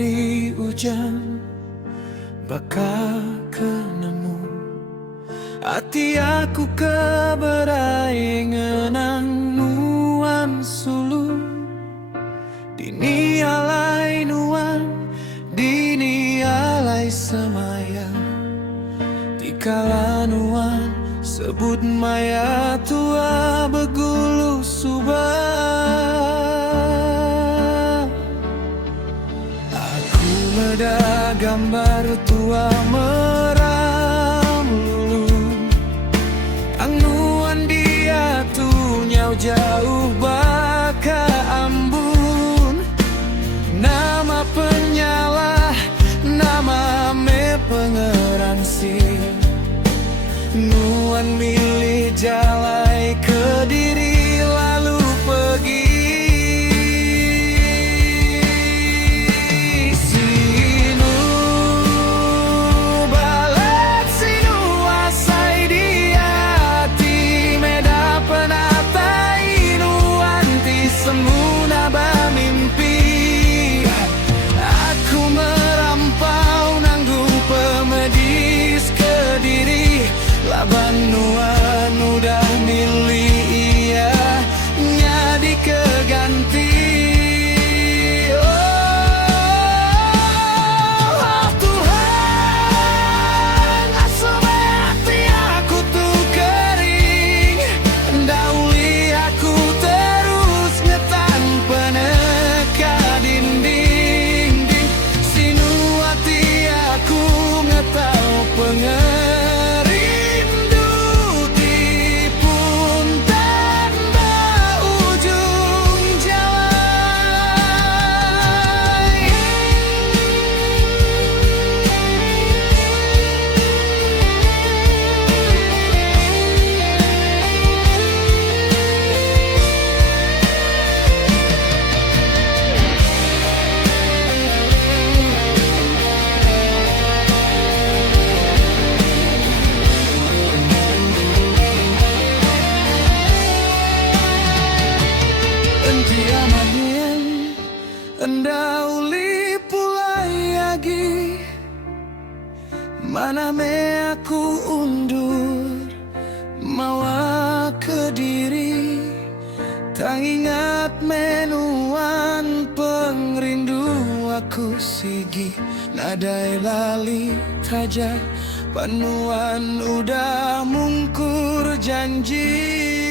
hari hujan bakal kenemu. Hati aku keberai ngenang nuan sulu. Dini alai nuan, dini alai semayang. Dikala nuan sebut maya tua begulu subah. Aku meda gambar tua meram lulu. Ang nuan dia tu nyau jauh baka ambun. Nama penyalah, nama me pengeransi. Nuan milih jalai Kediri lalu pergi. Sinu balet sinu asai dia hati meda penatai nuan ti semuna bamimpi. Aku merampau nanggung pemedis Kediri. Laban nuan udah milih ia nyadi keganti. Oh Tuhan, asume hati aku tuh kering. Dauli aku terus ngetan peneka dinding. Sinu hati aku ngetau Endauli pulai agi. Mana me aku undur mawa Kediri. Tak ingat menuan pengrindu aku sigi. Nadai lali tajak panuan udah mungkur janji.